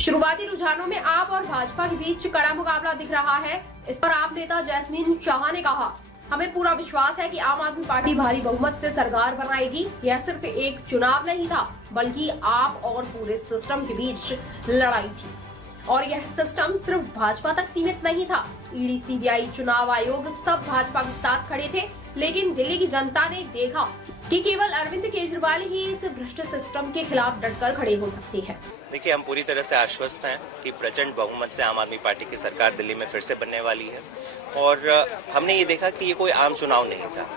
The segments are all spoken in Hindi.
शुरुआती रुझानों में आप और भाजपा के बीच कड़ा मुकाबला दिख रहा है। इस पर आप नेता जैस्मीन शाह ने कहा, हमें पूरा विश्वास है कि आम आदमी पार्टी भारी बहुमत से सरकार बनाएगी। यह सिर्फ एक चुनाव नहीं था, बल्कि आप और पूरे सिस्टम के बीच लड़ाई थी। और यह सिस्टम सिर्फ भाजपा तक सीमित नहीं था। ईडी, सीबीआई, चुनाव आयोग सब भाजपा के साथ खड़े थे। लेकिन दिल्ली की जनता ने देखा कि केवल अरविंद केजरीवाल ही इस भ्रष्ट सिस्टम के खिलाफ डटकर खड़े हो सकते हैं। देखिए, हम पूरी तरह से आश्वस्त हैं कि प्रचंड बहुमत से आम आदमी पार्टी की सरकार दिल्ली में फिर से बनने वाली है। और हमने ये देखा कि ये कोई आम चुनाव नहीं था।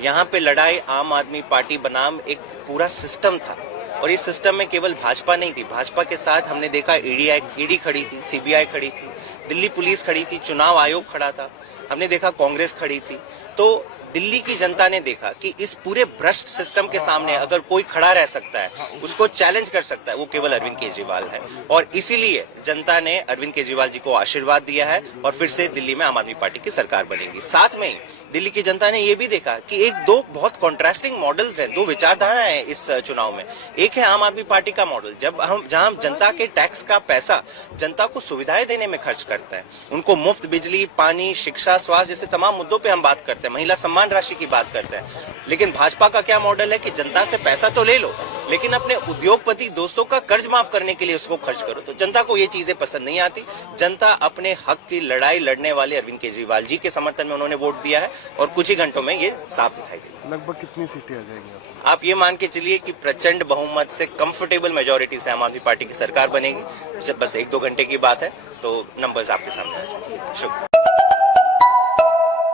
यहाँ पे लड़ाई आम आदमी पार्टी बनाम एक पूरा सिस्टम था। और इस सिस्टम में केवल भाजपा नहीं थी, भाजपा के साथ हमने देखा ईडी खड़ी थी, सीबीआई खड़ी थी, दिल्ली पुलिस खड़ी थी, चुनाव आयोग खड़ा था, हमने देखा कांग्रेस खड़ी थी। तो दिल्ली की जनता ने देखा कि इस पूरे भ्रष्ट सिस्टम के सामने अगर कोई खड़ा रह सकता है, उसको चैलेंज कर सकता है, वो केवल अरविंद केजरीवाल है। और इसीलिए जनता ने अरविंद केजरीवाल जी को आशीर्वाद दिया है और फिर से दिल्ली में आम आदमी पार्टी की सरकार बनेगी। साथ में ही दिल्ली की जनता ने ये भी देखा कि दो बहुत कॉन्ट्रास्टिंग मॉडल्स हैं, दो विचारधाराएं हैं इस चुनाव में। एक है आम आदमी पार्टी का मॉडल, जहां हम जनता के टैक्स का पैसा जनता को सुविधाएं देने में खर्च करते हैं, उनको मुफ्त बिजली, पानी, शिक्षा, स्वास्थ्य जैसे तमाम मुद्दों पे हम बात करते हैं, महिला सम्मान राशि की बात करते हैं। लेकिन भाजपा का क्या मॉडल है कि जनता से पैसा तो ले लो, लेकिन अपने उद्योगपति दोस्तों का कर्ज माफ करने के लिए उसको खर्च करो। तो जनता को ये चीजें पसंद नहीं आती। जनता अपने हक की लड़ाई लड़ने वाले अरविंद केजरीवाल जी के समर्थन में उन्होंने वोट दिया है और कुछ ही घंटों में ये साफ दिखाई देगी। लगभग कितनी सीटें आ जाएंगी? आप ये मान के चलिए कि प्रचंड बहुमत से, कंफर्टेबल मेजोरिटी से आम आदमी पार्टी की सरकार बनेगी। जब बस 1-2 घंटे की बात है, तो नंबर्स आपके सामने आ जाएंगे। शुक्रिया।